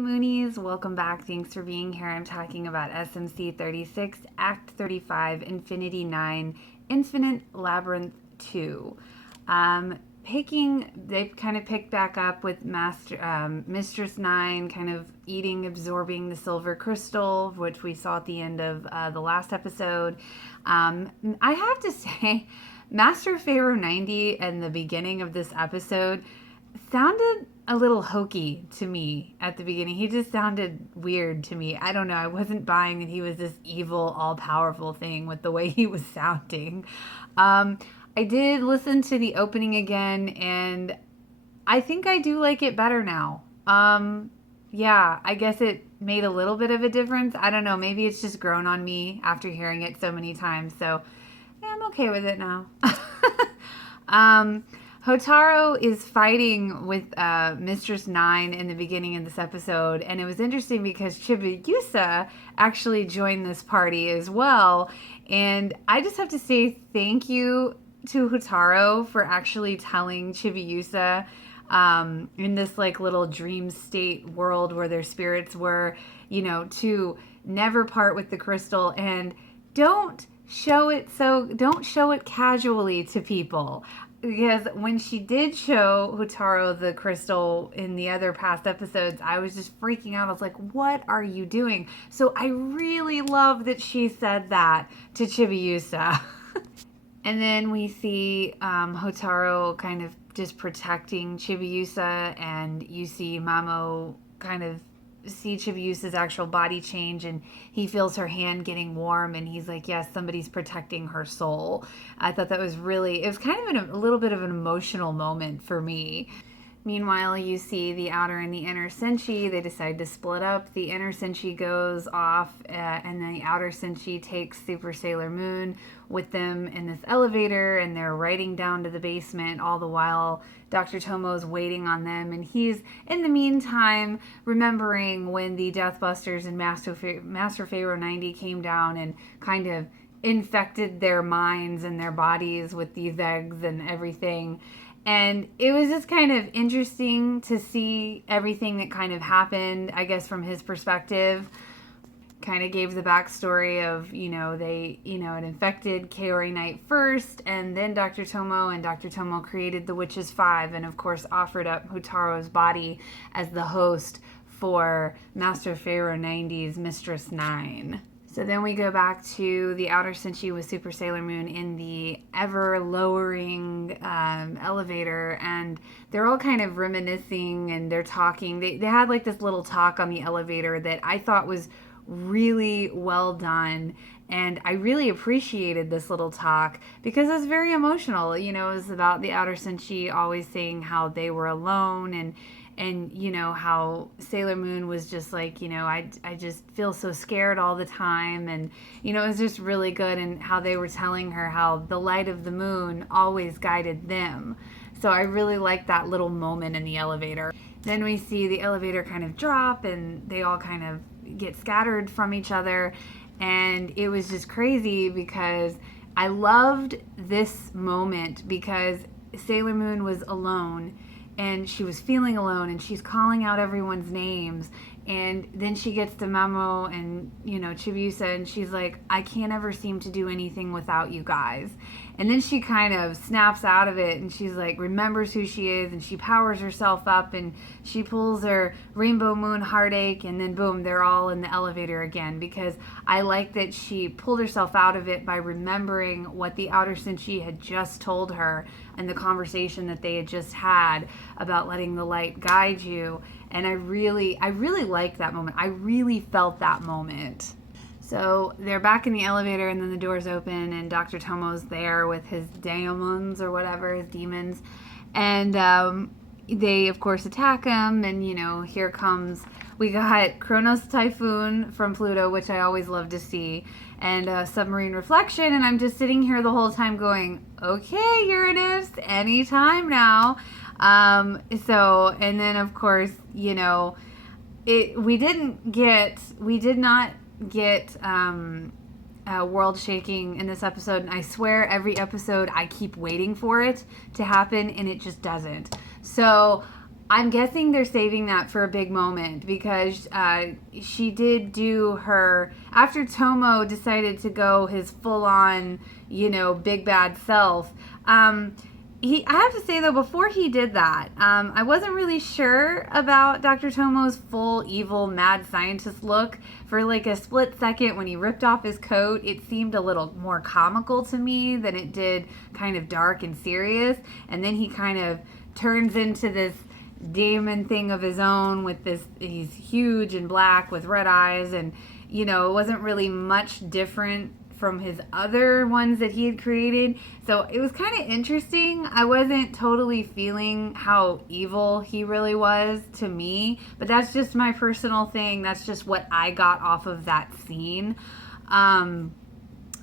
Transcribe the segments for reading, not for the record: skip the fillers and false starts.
Moonies, welcome back. Thanks for being here. I'm talking about SMC 36, Act 35, Infinity 9, Infinite Labyrinth 2. They've kind of picked back up with Mistress 9 kind of absorbing the silver crystal, which we saw at the end of the last episode. I have to say, Master Pharaoh 90 and the beginning of this episode sounded a little hokey to me at the beginning. He just sounded weird to me. I don't know. I wasn't buying that he was this evil, all-powerful thing with the way he was sounding. I did listen to the opening again, and I think I do like it better now. Yeah, I guess it made a little bit of a difference. I don't know. Maybe it's just grown on me after hearing it so many times. So, yeah, I'm okay with it now. Hotaru is fighting with Mistress 9 in the beginning of this episode, and it was interesting because Chibiusa actually joined this party as well, and I just have to say thank you to Hotaru for actually telling Chibiusa in this like little dream state world where their spirits were, to never part with the crystal and don't show it casually to people. Because when she did show Hotaru the crystal in the other past episodes, I was just freaking out. I was like, what are you doing? So I really love that she said that to Chibiusa. And then we see Hotaru kind of just protecting Chibiusa, and you see Mamo kind of see Chibiusa's actual body change, and he feels her hand getting warm, and he's like, yes, somebody's protecting her soul. I thought that was it was kind of a little bit of an emotional moment for me. Meanwhile, you see the outer and the inner senshi. They decide to split up. The inner senshi goes off, and then the outer senshi takes Super Sailor Moon with them in this elevator, and they're riding down to the basement. All the while, Dr. Tomo's waiting on them, and he's, in the meantime, remembering when the Deathbusters and Master Pharaoh 90 came down and kind of infected their minds and their bodies with these eggs and everything. And it was just kind of interesting to see everything that kind of happened, I guess, from his perspective. Kind of gave the backstory of, it infected Kaori Knight first, and then Dr. Tomo, and Dr. Tomo created the Witches 5, and of course offered up Hotaru's body as the host for Master Pharaoh 90's Mistress 9. So then we go back to the outer senshi with Super Sailor Moon in the ever-lowering elevator, and they're all kind of reminiscing, and they're talking. They had like this little talk on the elevator that I thought was really well done, and I really appreciated this little talk because it was very emotional. It was about the outer senshi always saying how they were alone, and how Sailor Moon was just like, I just feel so scared all the time. And, it was just really good. And how they were telling her how the light of the moon always guided them. So I really liked that little moment in the elevator. Then we see the elevator kind of drop, and they all kind of get scattered from each other. And it was just crazy because I loved this moment because Sailor Moon was alone. And she was feeling alone, and she's calling out everyone's names. And then she gets to Mamo and, Chibiusa, and she's like, I can't ever seem to do anything without you guys. And then she kind of snaps out of it, and she's like, remembers who she is, and she powers herself up, and she pulls her Rainbow Moon Heartache, and then boom, they're all in the elevator again. Because I like that she pulled herself out of it by remembering what the outer senshi had just told her, and the conversation that they had just had about letting the light guide you. And I really liked that moment. I really felt that moment. So they're back in the elevator, and then the doors open, and Dr. Tomo's there with his daemons or whatever, his demons. And they, of course, attack him. And, here comes, we got Kronos Typhoon from Pluto, which I always love to see, and Submarine Reflection. And I'm just sitting here the whole time going, okay, Uranus, anytime now. And then, of course, we did not get world shaking in this episode, and I swear every episode I keep waiting for it to happen, and it just doesn't. So I'm guessing they're saving that for a big moment because she did do her after Tomo decided to go his full on, big bad self. I have to say though, before he did that, I wasn't really sure about Dr. Tomo's full evil mad scientist look. For like a split second when he ripped off his coat, it seemed a little more comical to me than it did kind of dark and serious. And then he kind of turns into this demon thing of his own with he's huge and black with red eyes, and it wasn't really much different from his other ones that he had created. So it was kind of interesting. I wasn't totally feeling how evil he really was to me, but that's just my personal thing. That's just what I got off of that scene.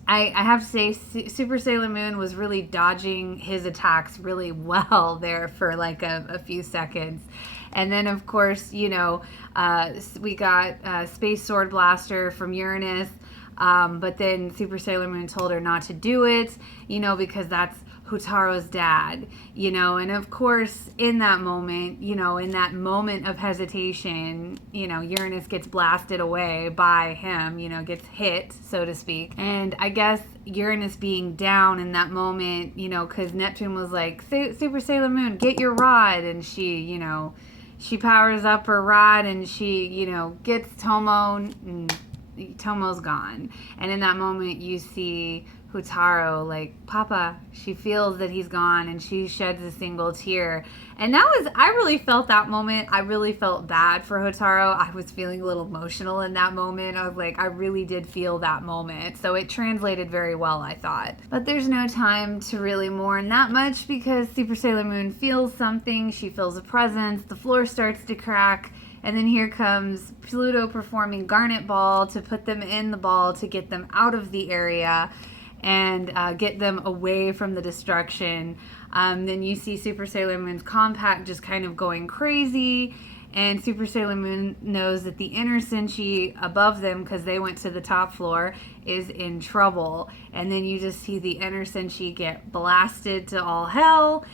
I have to say, Super Sailor Moon was really dodging his attacks really well there for like a few seconds. And then, of course, we got Space Sword Blaster from Uranus. But then Super Sailor Moon told her not to do it, because that's Hotaro's dad, and of course in that moment, of hesitation, Uranus gets blasted away by him, gets hit, so to speak. And I guess Uranus being down in that moment, because Neptune was like, Super Sailor Moon, get your rod. And she, she powers up her rod and she, gets Tomo, and Tomo's gone. And in that moment you see Hotaro like, Papa. She feels that he's gone and she sheds a single tear. And I really felt that moment. I really felt bad for Hotaro. I was feeling a little emotional in that moment. I was like, I really did feel that moment. So it translated very well, I thought. But there's no time to really mourn that much because Super Sailor Moon feels something. She feels a presence. The floor starts to crack. And then here comes Pluto performing Garnet Ball to put them in the ball to get them out of the area and get them away from the destruction. Then you see Super Sailor Moon's compact just kind of going crazy. And Super Sailor Moon knows that the inner Senshi above them, because they went to the top floor, is in trouble. And then you just see the inner Senshi get blasted to all hell.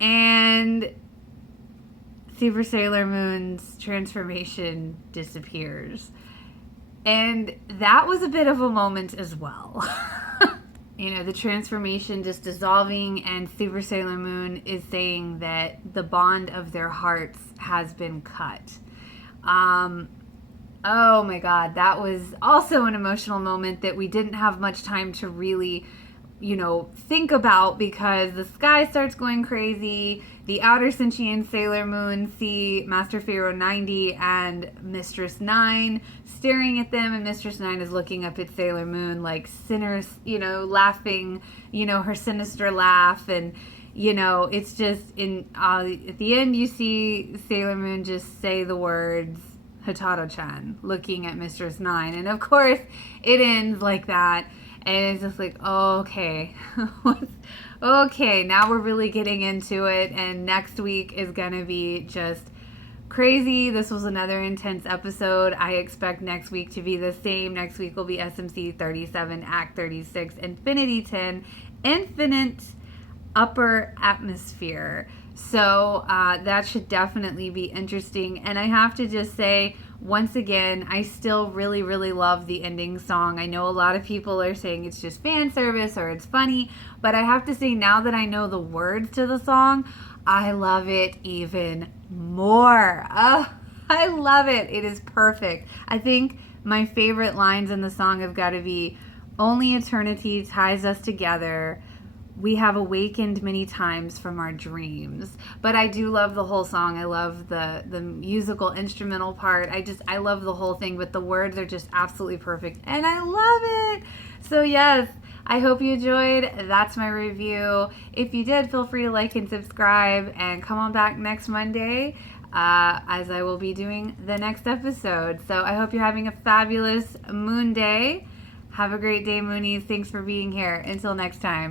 And Super Sailor Moon's transformation disappears. And that was a bit of a moment as well. The transformation just dissolving, and Super Sailor Moon is saying that the bond of their hearts has been cut. Oh my God, that was also an emotional moment that we didn't have much time to really think about, because the sky starts going crazy. The outer Senshi and Sailor Moon see Master Pharaoh 90 and Mistress 9 staring at them, and Mistress 9 is looking up at Sailor Moon like sinners, laughing, her sinister laugh. And it's just at the end you see Sailor Moon just say the words Hotaro-chan, looking at Mistress 9, and of course it ends like that. And it's just like, oh, okay. Okay, now we're really getting into it. And next week is going to be just crazy. This was another intense episode. I expect next week to be the same. Next week will be SMC 37, Act 36, Infinity 10, Infinite Upper Atmosphere. So that should definitely be interesting. And I have to just say, once again, I still really, really love the ending song. I know a lot of people are saying it's just fan service or it's funny, but I have to say, now that I know the words to the song, I love it even more. Oh, I love it. It is perfect. I think my favorite lines in the song have got to be, only eternity ties us together. We have awakened many times from our dreams. But I do love the whole song. I love the musical instrumental part. I love the whole thing, but the words are just absolutely perfect. And I love it. So yes, I hope you enjoyed. That's my review. If you did, feel free to like and subscribe, and come on back next Monday as I will be doing the next episode. So I hope you're having a fabulous Moon Day. Have a great day, Moonies. Thanks for being here. Until next time.